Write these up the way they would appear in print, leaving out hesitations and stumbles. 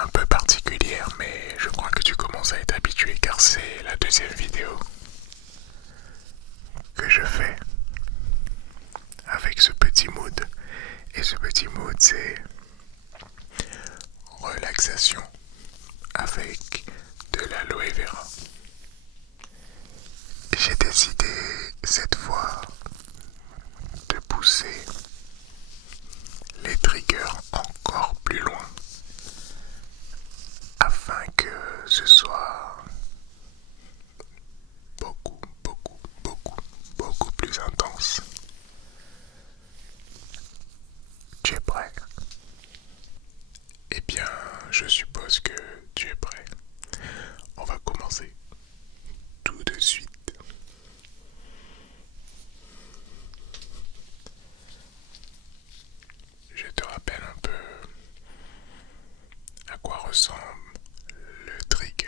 un peu particulière, mais je crois que tu commences à être habitué car c'est la deuxième vidéo que je fais avec ce petit mood. Et ce petit mood, c'est relaxation avec de l'aloe vera. J'ai décidé cette fois de pousser les triggers encore plus loin afin que ce soit beaucoup, beaucoup, beaucoup, beaucoup plus intense. Tu es prêt? Eh bien, je suppose que tu es prêt. On va commencer tout de suite. Je te rappelle un peu à quoi ressemble le trigger.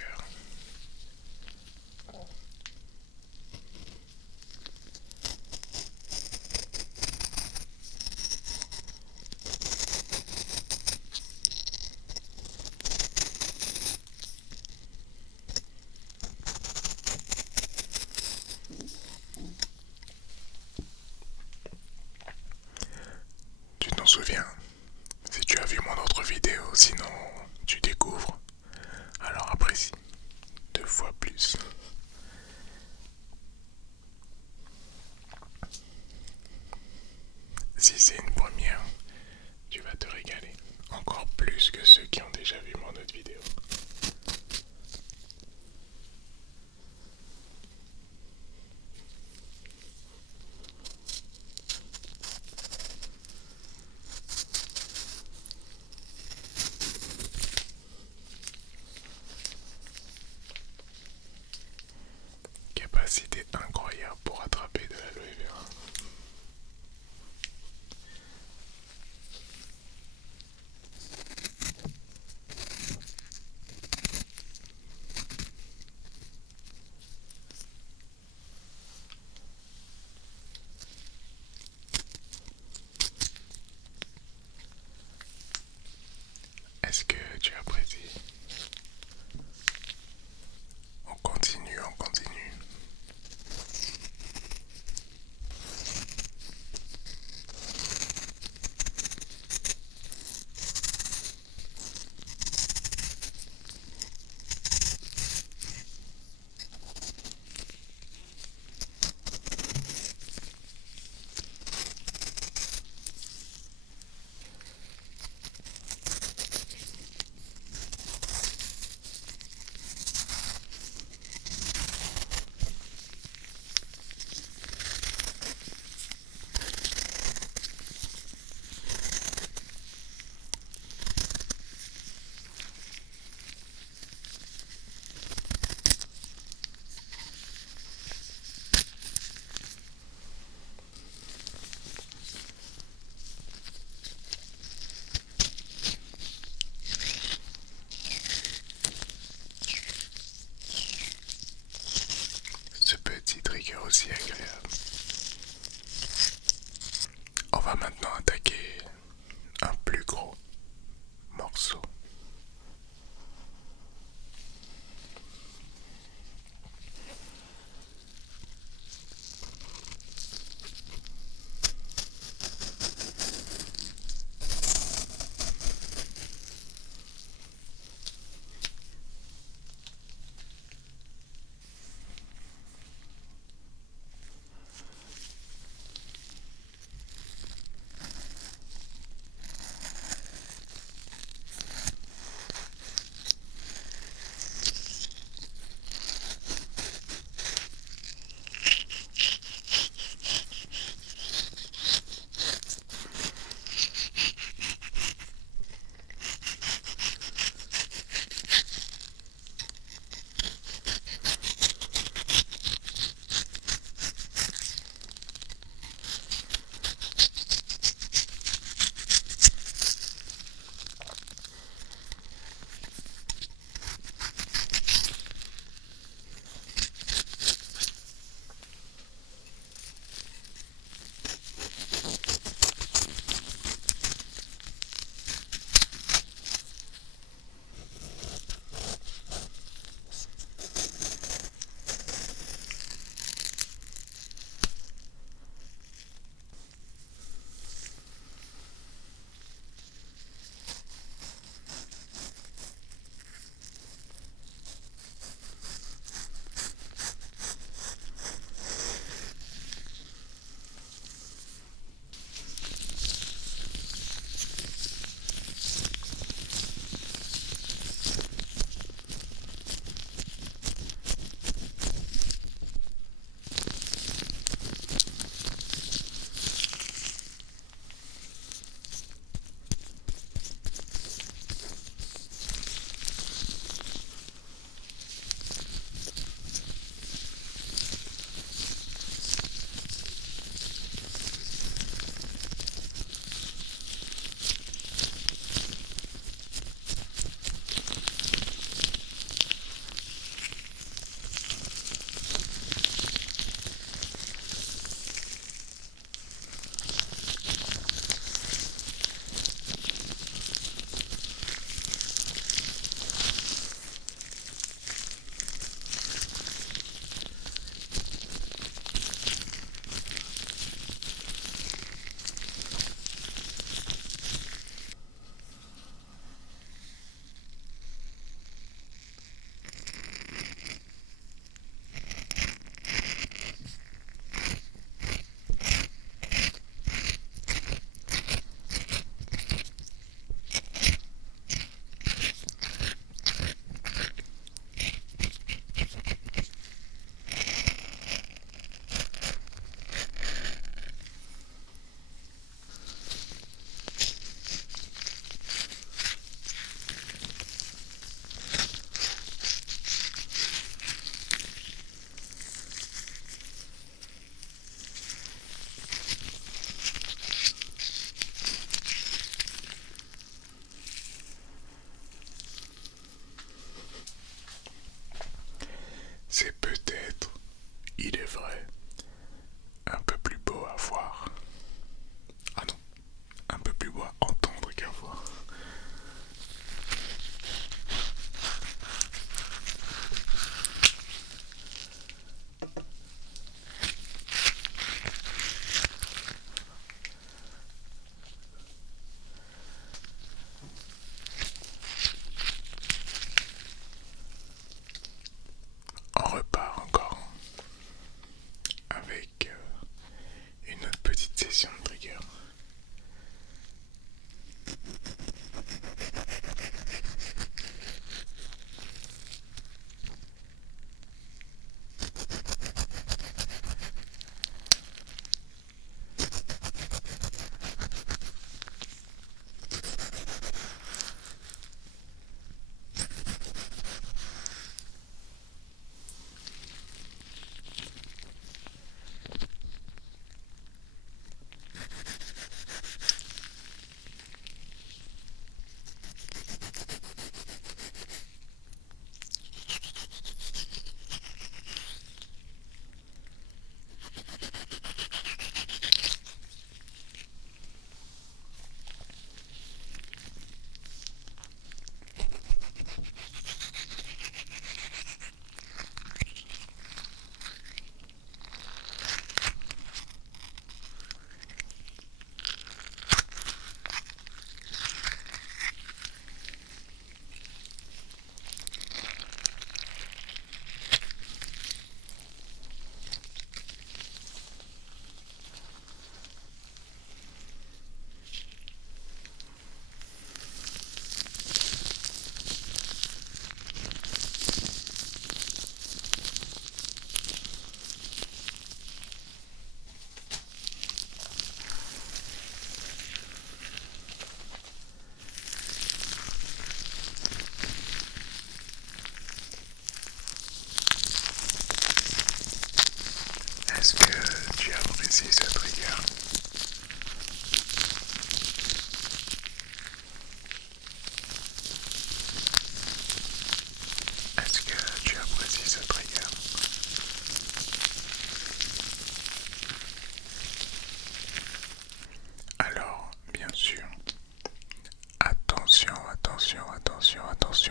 Tu t'en souviens si tu as vu mon autre vidéo, sinon tu découvres, alors apprécie 2 fois plus. Si c'est une première, tu vas te régaler encore plus que ceux qui ont déjà vu mon autre vidéo. Capacité incroyable pour attraper de l'aloe vera. Est-ce que tu apprécies? On continue, on continue.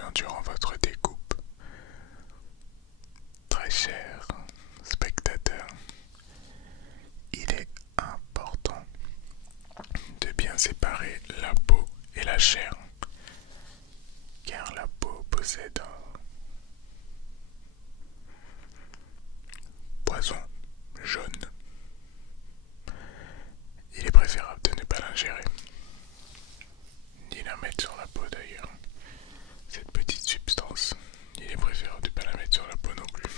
bien durant votre découpe. Très cher spectateur, il est important de bien séparer la peau et la chair, car la peau possède un poison jaune. Il est préférable de ne pas l'ingérer, ni la mettre sur la peau d'ailleurs. Cette petite substance, il est préférable de ne pas la mettre sur la peau non plus.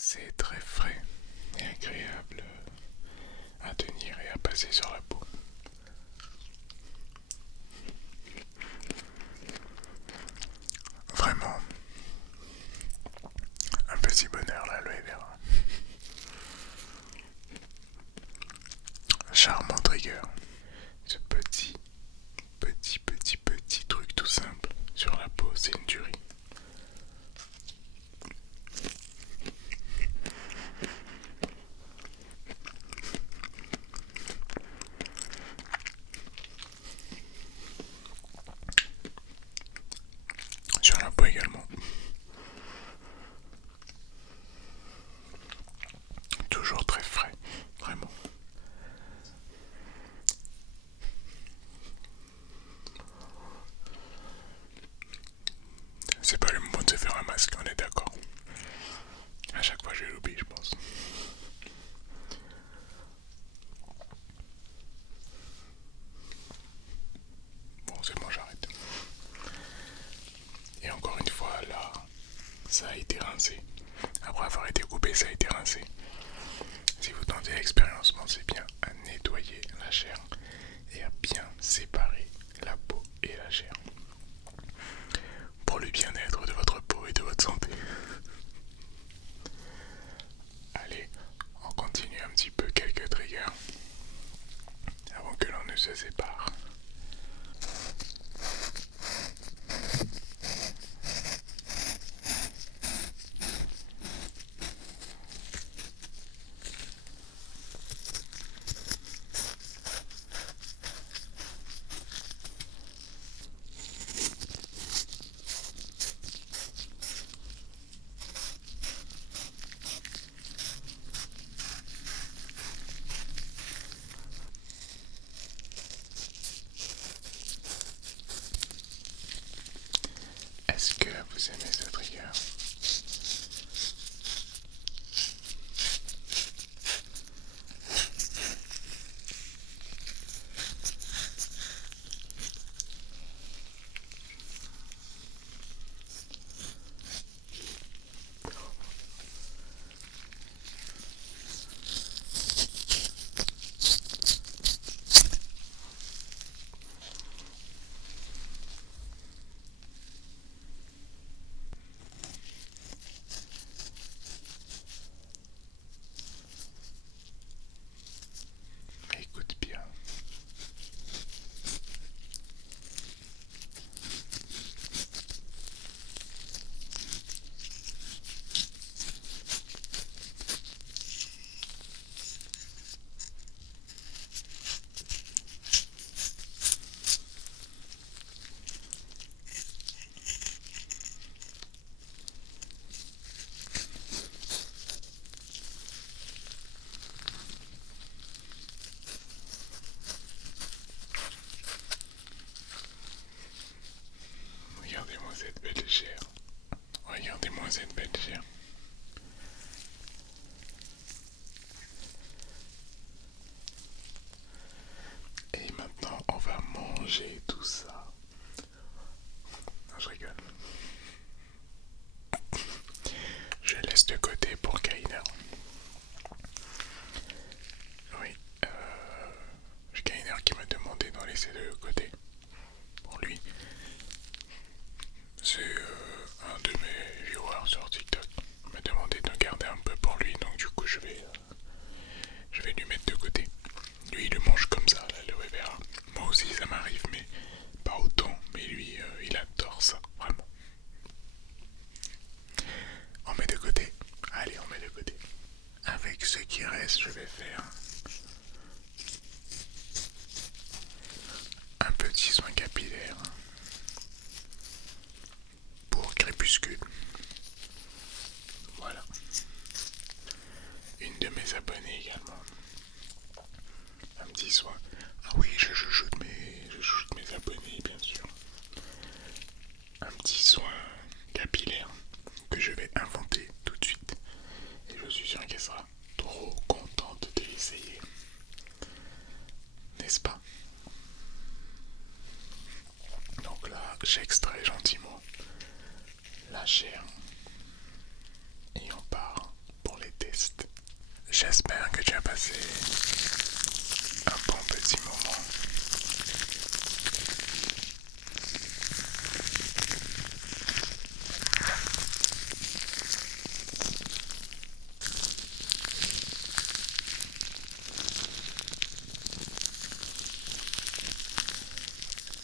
C'est très frais et agréable à tenir et à passer sur la peau. Vraiment, un petit bonheur l'aloe vera. Charmant trigger. Ce petit truc tout simple sur la peau, c'est une tuerie. Sur la peau également. Toujours très frais, vraiment. C'est pas le moment de se faire un masque, on est d'accord. À chaque fois je l'oublie, je pense. Bon, c'est bon, j'arrête. Et encore une fois, là, ça a été rincé. Après avoir été coupé, ça a été rincé. Si vous tentez l'expérience, pensez bien à nettoyer la chair et à bien séparer la peau et la chair. Pour le bien-être de votre peau et de votre santé. Allez, on continue un petit peu quelques triggers avant que l'on ne se sépare. Est-ce que vous aimez ce trigger? chair. Regardez-moi cette belle chair. Et maintenant, on va manger tout ça. Non, je rigole. Je laisse de côté pour Kainer. Oui, j'ai Kainer qui m'a demandé d'en laisser de côté. Pour lui, c'est un de mes viewers sur TikTok. Il m'a demandé de garder un peu pour lui, donc du coup je vais lui mettre de côté. Lui il le mange comme ça, l'aloe vera. Moi aussi ça m'arrive, mais pas autant. Mais lui il adore ça, vraiment. On met de côté. Allez, on met de côté. Avec ce qui reste, je vais faire un petit soin capillaire pour Crépuscule. Voilà. Une de mes abonnées également. Un petit soin. Ah oui, je chouchoute mes abonnés, bien sûr. Un petit soin capillaire que je vais inventer tout de suite. Et je suis sûr qu'elle sera trop contente de l'essayer. N'est-ce pas? Donc là, j'extrais gentiment la chair et on part pour les tests. J'espère que tu as passé un bon petit moment.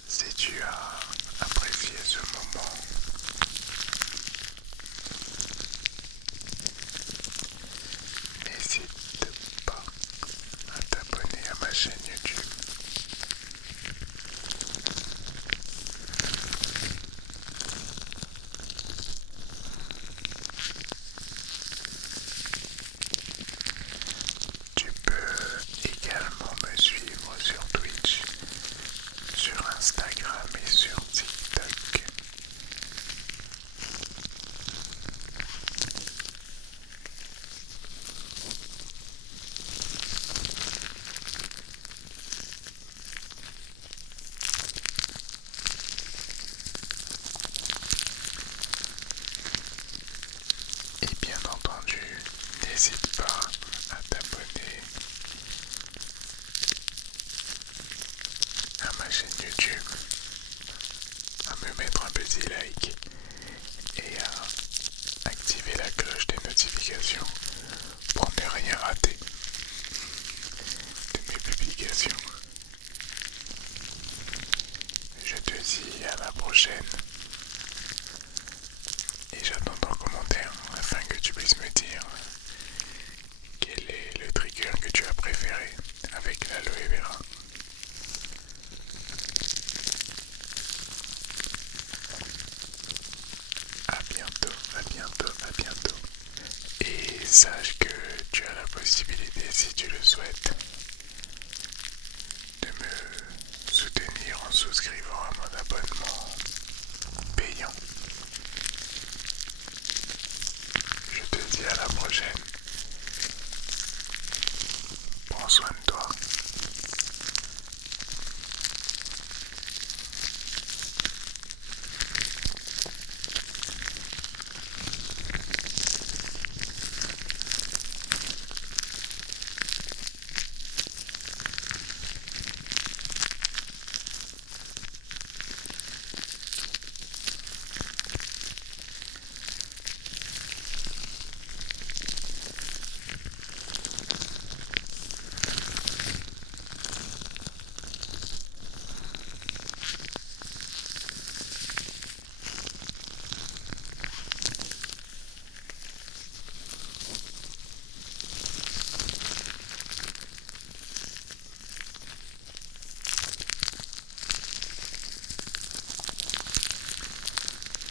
Si tu as apprécié ce moment, n'hésite pas à t'abonner à ma chaîne YouTube. Tu peux également me suivre sur Twitch, sur Instagram et sur TikTok. Et bien entendu, n'hésite pas à t'abonner à ma chaîne YouTube, à me mettre un petit like et à activer la cloche des notifications pour ne rien rater de mes publications. Je te dis à la prochaine et j'attends ton commentaire afin que tu puisses me dire quel est le trigger que tu as préféré avec l'aloe vera. À bientôt, à bientôt, à bientôt. Et sache que tu as la possibilité, si tu le souhaites,